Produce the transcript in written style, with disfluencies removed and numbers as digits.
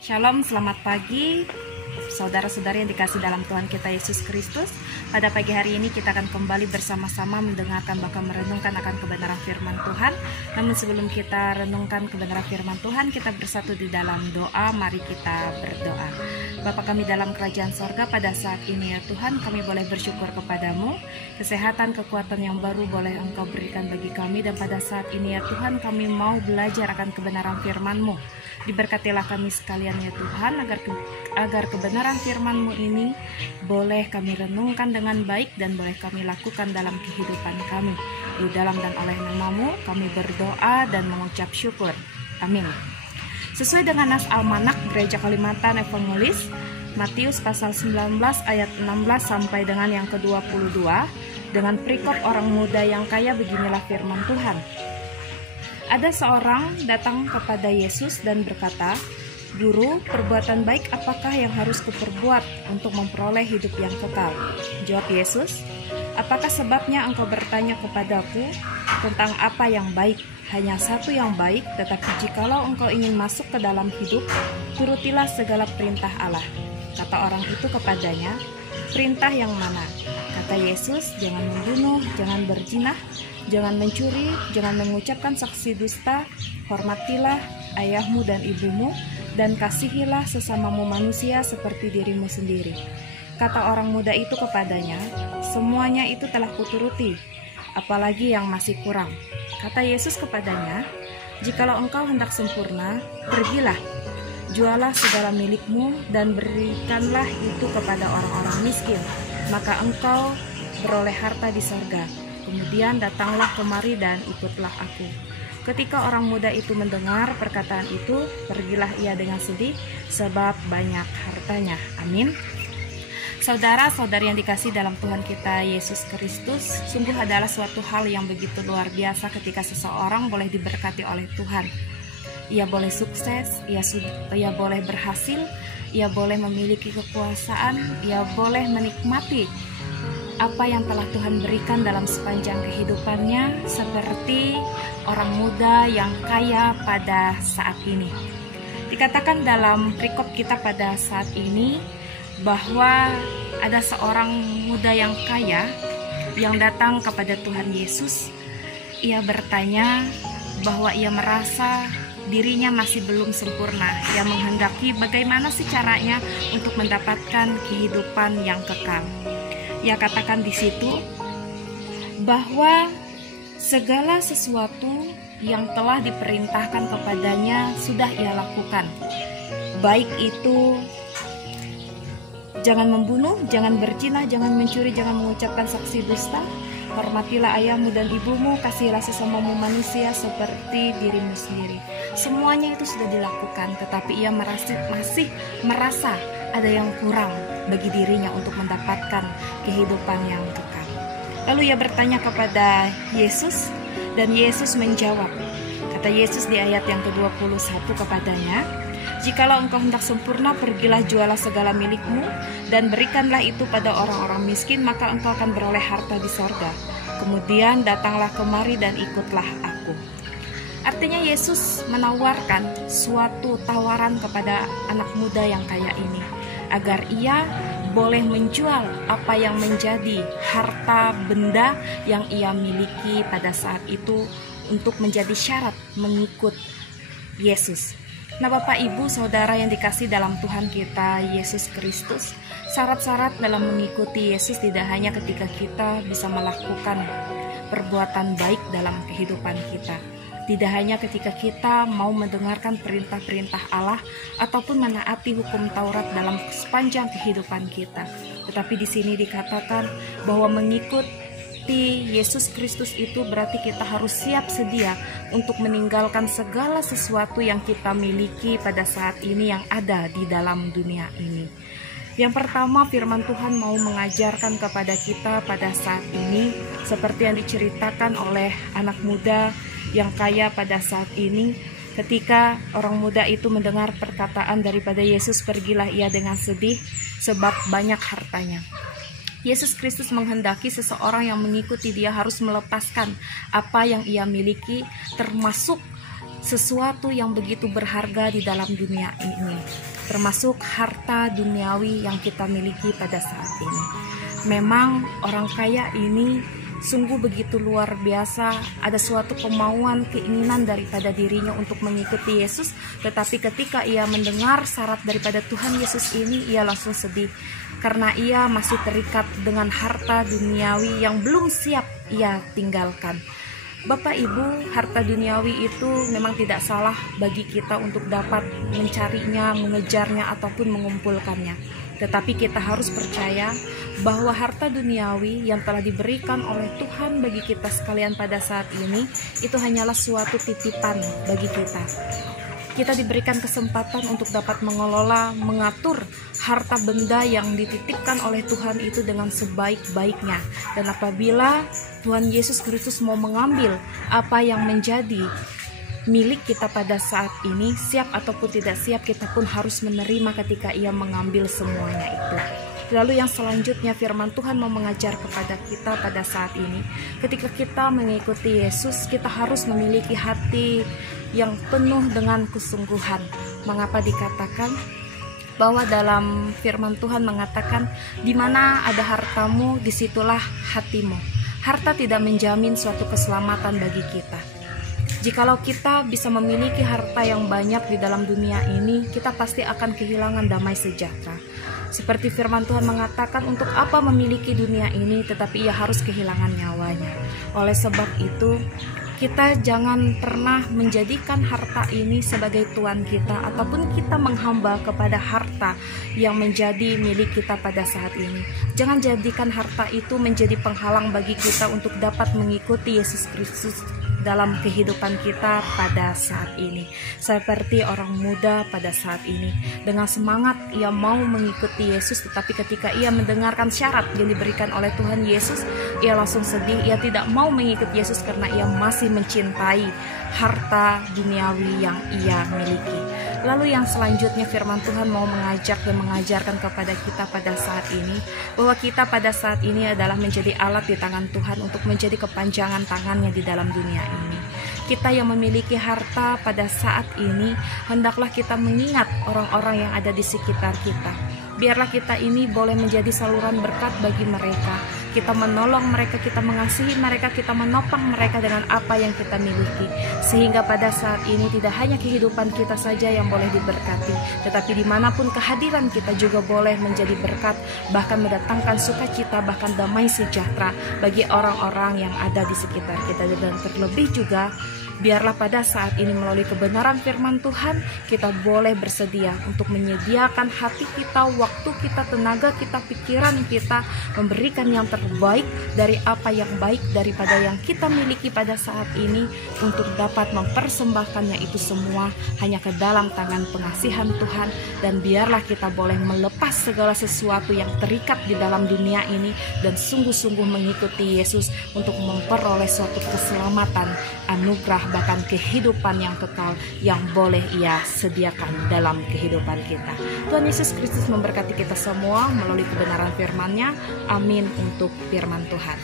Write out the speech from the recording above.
Shalom, selamat pagi saudara-saudari yang dikasih dalam Tuhan kita Yesus Kristus. Pada pagi hari ini kita akan kembali bersama-sama mendengarkan bahkan merenungkan akan kebenaran firman Tuhan. Namun sebelum kita renungkan kebenaran firman Tuhan, kita bersatu di dalam doa. Mari kita berdoa. Bapa kami dalam kerajaan sorga, pada saat ini ya Tuhan, kami boleh bersyukur kepadamu. Kesehatan, kekuatan yang baru boleh Engkau berikan bagi kami. Dan pada saat ini ya Tuhan, kami mau belajar akan kebenaran firman-Mu. Diberkatilah kami sekalian ya Tuhan, agar kebenaran firman-Mu ini boleh kami renungkan dengan baik dan boleh kami lakukan dalam kehidupan kami. Di dalam dan oleh nama-Mu kami berdoa dan mengucap syukur. Amin. Sesuai dengan nas almanak Gereja Kalimantan Evangelis, Matius pasal 19 ayat 16 sampai dengan yang ke-22, dengan perikop orang muda yang kaya, beginilah firman Tuhan. Ada seorang datang kepada Yesus dan berkata, "Guru, perbuatan baik apakah yang harus kuperbuat untuk memperoleh hidup yang kekal?" Jawab Yesus, "Apakah sebabnya engkau bertanya kepadaku tentang apa yang baik? Hanya satu yang baik, tetapi jikalau engkau ingin masuk ke dalam hidup, turutilah segala perintah Allah." Kata orang itu kepadanya, "Perintah yang mana?" Kata Yesus, "Jangan membunuh, jangan berzina, jangan mencuri, jangan mengucapkan saksi dusta, hormatilah ayahmu dan ibumu, dan kasihilah sesamamu manusia seperti dirimu sendiri." Kata orang muda itu kepadanya, "Semuanya itu telah kuturuti, apalagi yang masih kurang?" Kata Yesus kepadanya, "Jikalau engkau hendak sempurna, pergilah, jualah segala milikmu dan berikanlah itu kepada orang-orang miskin, maka engkau beroleh harta di sorga. Kemudian datanglah kemari dan ikutlah aku." Ketika orang muda itu mendengar perkataan itu, pergilah ia dengan sedih, sebab banyak hartanya. Amin. Saudara-saudari yang dikasih dalam Tuhan kita Yesus Kristus, sungguh adalah suatu hal yang begitu luar biasa ketika seseorang boleh diberkati oleh Tuhan. Ia boleh sukses, ia boleh berhasil, ia boleh memiliki kekuasaan, ia boleh menikmati apa yang telah Tuhan berikan dalam sepanjang kehidupannya, seperti orang muda yang kaya pada saat ini. Dikatakan dalam perikop kita pada saat ini bahwa ada seorang muda yang kaya yang datang kepada Tuhan Yesus. Ia bertanya bahwa ia merasa dirinya masih belum sempurna. Ia menghendaki bagaimana sih caranya untuk mendapatkan kehidupan yang kekal. Ia katakan di situ bahwa segala sesuatu yang telah diperintahkan kepadanya sudah ia lakukan. Baik itu jangan membunuh, jangan berzina, jangan mencuri, jangan mengucapkan saksi dusta, hormatilah ayahmu dan ibumu, kasihilah sesamamu manusia seperti dirimu sendiri. Semuanya itu sudah dilakukan, tetapi ia masih merasa ada yang kurang bagi dirinya untuk mendapatkan kehidupan yang kekal. Lalu ia bertanya kepada Yesus, dan Yesus menjawab. Kata Yesus di ayat yang ke-21 kepadanya, "Jikalau engkau hendak sempurna, pergilah jualah segala milikmu dan berikanlah itu pada orang-orang miskin, maka engkau akan beroleh harta di sorga. Kemudian datanglah kemari dan ikutlah aku." Artinya Yesus menawarkan suatu tawaran kepada anak muda yang kaya ini, agar ia boleh menjual apa yang menjadi harta benda yang ia miliki pada saat itu untuk menjadi syarat mengikut Yesus. Nah, Bapak, Ibu, Saudara yang dikasih dalam Tuhan kita Yesus Kristus, syarat-syarat dalam mengikuti Yesus tidak hanya ketika kita bisa melakukan perbuatan baik dalam kehidupan kita. Tidak hanya ketika kita mau mendengarkan perintah-perintah Allah ataupun menaati hukum Taurat dalam sepanjang kehidupan kita. Tetapi di sini dikatakan bahwa mengikuti Yesus Kristus itu berarti kita harus siap sedia untuk meninggalkan segala sesuatu yang kita miliki pada saat ini yang ada di dalam dunia ini. Yang pertama, firman Tuhan mau mengajarkan kepada kita pada saat ini, seperti yang diceritakan oleh anak muda yang kaya pada saat ini, ketika orang muda itu mendengar perkataan daripada Yesus, pergilah ia dengan sedih sebab banyak hartanya. Yesus Kristus menghendaki seseorang yang mengikuti dia harus melepaskan apa yang ia miliki, termasuk sesuatu yang begitu berharga di dalam dunia ini, termasuk harta duniawi yang kita miliki pada saat ini. Memang orang kaya ini sungguh begitu luar biasa, ada suatu kemauan, keinginan daripada dirinya untuk mengikuti Yesus, tetapi ketika ia mendengar syarat daripada Tuhan Yesus ini, ia langsung sedih karena ia masih terikat dengan harta duniawi yang belum siap ia tinggalkan. Bapak Ibu, harta duniawi itu memang tidak salah bagi kita untuk dapat mencarinya, mengejarnya, ataupun mengumpulkannya. Tetapi kita harus percaya bahwa harta duniawi yang telah diberikan oleh Tuhan bagi kita sekalian pada saat ini, itu hanyalah suatu titipan bagi kita. Kita diberikan kesempatan untuk dapat mengelola, mengatur harta benda yang dititipkan oleh Tuhan itu dengan sebaik-baiknya. Dan apabila Tuhan Yesus Kristus mau mengambil apa yang menjadi milik kita pada saat ini, siap ataupun tidak siap, kita pun harus menerima ketika ia mengambil semuanya itu. Lalu yang selanjutnya, firman Tuhan mau mengajar kepada kita pada saat ini, ketika kita mengikuti Yesus, kita harus memiliki hati yang penuh dengan kesungguhan. Mengapa dikatakan bahwa dalam firman Tuhan mengatakan, di mana ada hartamu, disitulah hatimu. Harta tidak menjamin suatu keselamatan bagi kita. Jikalau kita bisa memiliki harta yang banyak di dalam dunia ini, kita pasti akan kehilangan damai sejahtera. Seperti firman Tuhan mengatakan, untuk apa memiliki dunia ini tetapi ia harus kehilangan nyawanya. Oleh sebab itu, kita jangan pernah menjadikan harta ini sebagai tuan kita, ataupun kita menghamba kepada harta yang menjadi milik kita pada saat ini. Jangan jadikan harta itu menjadi penghalang bagi kita untuk dapat mengikuti Yesus Kristus dalam kehidupan kita pada saat ini. Seperti orang muda pada saat ini, dengan semangat ia mau mengikuti Yesus, tetapi ketika ia mendengarkan syarat yang diberikan oleh Tuhan Yesus, ia langsung sedih. Ia tidak mau mengikuti Yesus karena ia masih mencintai harta duniawi yang ia miliki. Lalu yang selanjutnya, firman Tuhan mau mengajak dan mengajarkan kepada kita pada saat ini, bahwa kita pada saat ini adalah menjadi alat di tangan Tuhan untuk menjadi kepanjangan tangannya di dalam dunia ini. Kita yang memiliki harta pada saat ini, hendaklah kita mengingat orang-orang yang ada di sekitar kita. Biarlah kita ini boleh menjadi saluran berkat bagi mereka. Kita menolong mereka, kita mengasihi mereka, kita menopang mereka dengan apa yang kita miliki. Sehingga pada saat ini tidak hanya kehidupan kita saja yang boleh diberkati, tetapi dimanapun kehadiran kita juga boleh menjadi berkat, bahkan mendatangkan sukacita, bahkan damai sejahtera bagi orang-orang yang ada di sekitar kita. Dan terlebih juga, biarlah pada saat ini melalui kebenaran firman Tuhan, kita boleh bersedia untuk menyediakan hati kita, waktu kita, tenaga kita, pikiran kita, memberikan yang terbaik dari apa yang baik daripada yang kita miliki pada saat ini, untuk dapat mempersembahkannya itu semua hanya ke dalam tangan pengasihan Tuhan. Dan biarlah kita boleh melepas segala sesuatu yang terikat di dalam dunia ini dan sungguh-sungguh mengikuti Yesus untuk memperoleh suatu keselamatan, anugerah, bahkan kehidupan yang kekal yang boleh ia sediakan dalam kehidupan kita. Tuhan Yesus Kristus memberkati kita semua melalui kebenaran firman-Nya. Amin untuk firman Tuhan.